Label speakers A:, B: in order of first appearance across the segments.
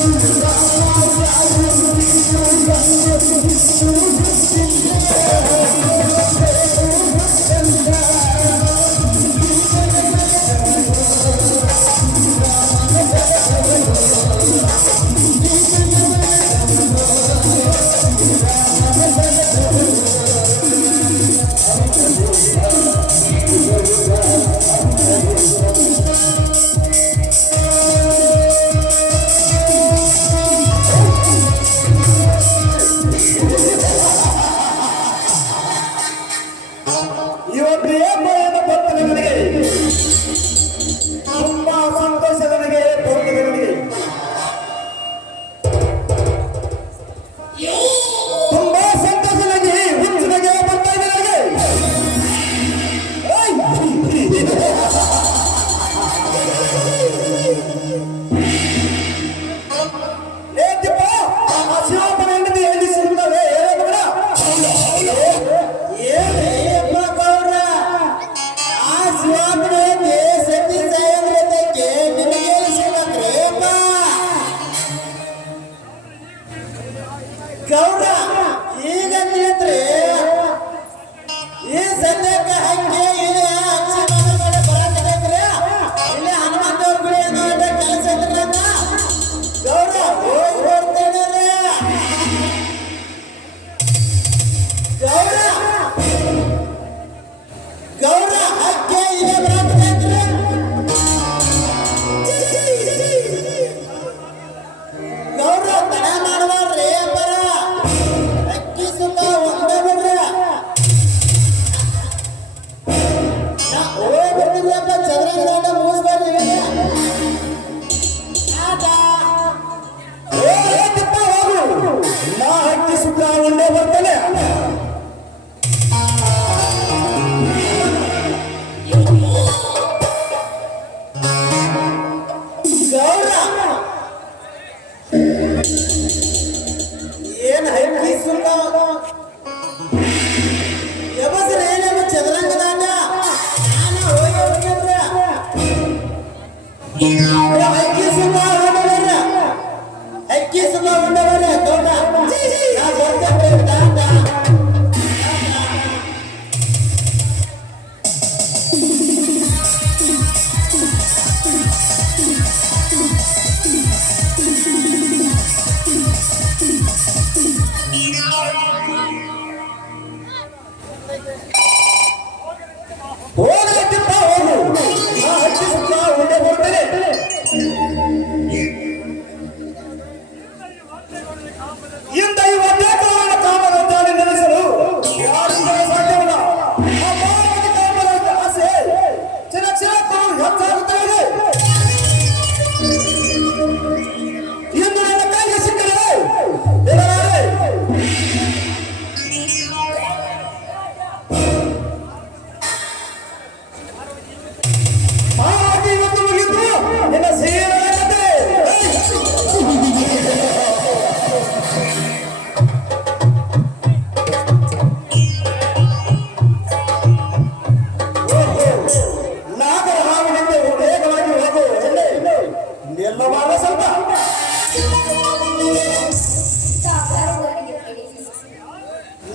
A: Thank you. Se abre,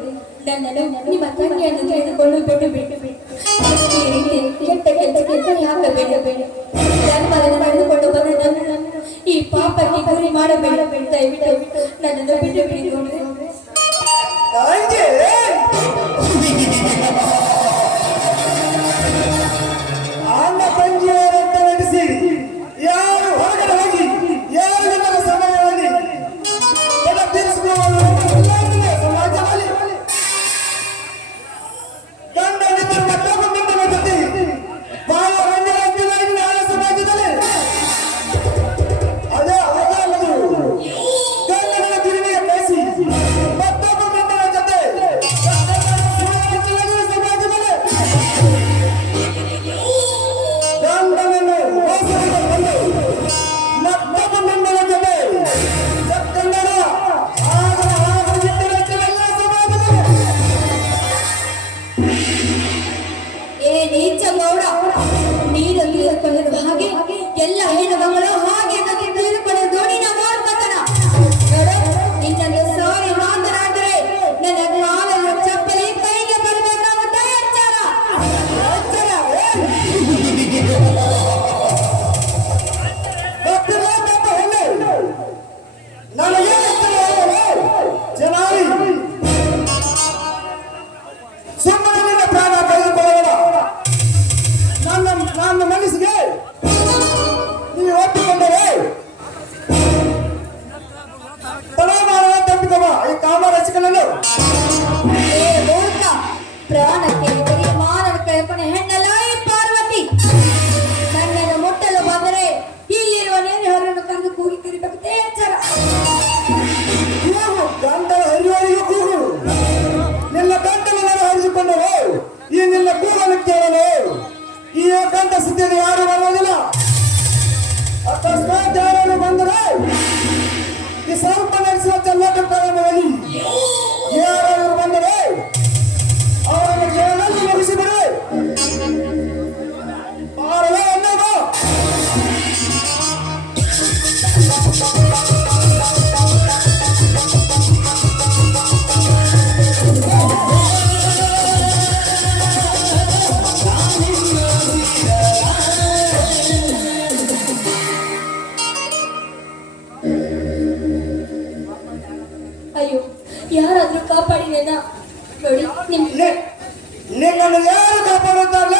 B: ಹೋಗಿ ನಿಮ್ಮ ತಿಳಿದುಕೊಂಡು ಬಿಟ್ಟು ಬಿಟ್ಟು ಬಿಟ್ಟು ಈ ರೀತಿ ಕೆಟ್ಟ ಕೆಲಸಕ್ಕೆ ಹಾಕಬೇಡ ಬೇಡ ಧರ್ಮವನ್ನು ಪಡೆದುಕೊಂಡು ಬಂದ ನನ್ನನ್ನು. ಈ ಪಾಪಕ್ಕೆ ಗುರಿ ಮಾಡಬೇಡ. ದಯವಿಟ್ಟು ನನ್ನನ್ನು ಬಿಟ್ಟು ಬಿಡಿ.
C: ನೋಡ್ರಿ
B: ಪ್ರಾಣಕ್ಕೆ ಹೆದರಿ ಮಾನನ ಕೈಕೊಂಡು ಹೆಣ್ಣಲಾಯಿ ಪಾರ್ವತಿ. ನನ್ನನ್ನು ಮುಟ್ಟಲು ಬಂದರೆ ಇಲ್ಲಿರುವ ನೇರೆ ಹೊರನ್ನು ಕರೆದು ಕೂಗಿ ತಿರುಗಬೇಕು ತೇಚರ
C: ಗಂಡರ ಹರಿವರಿಗೂ ಕೂಗು. ನಿನ್ನ ಗಂಡನನ್ನು ಹರಿದುಕೊಂಡರು ಈ ನಿನ್ನ ಕೂಗಲು ಕೇಳಲು ಈ ಗಂಡ ಸುದ್ದಿಯನ್ನು ಯಾರು ಬರುವುದಿಲ್ಲ. ಅಕಸ್ಮಾತ್ ಯಾರು ಬಂದರೆ ಈ ಸ್ವಲ್ಪ ನಡೆಸುವ ಚೆಲ್ಲಕ್ಕೆ ಪ್ರಾರಂಭದಲ್ಲಿ
B: ನನ್ನ ನೋಡಿ ನಿಮ್ ನಿ-
C: ನಿನ್ನನ್ನು ಯಾರು ಕಾಪಾಡುತ್ತಾರಲ್ಲ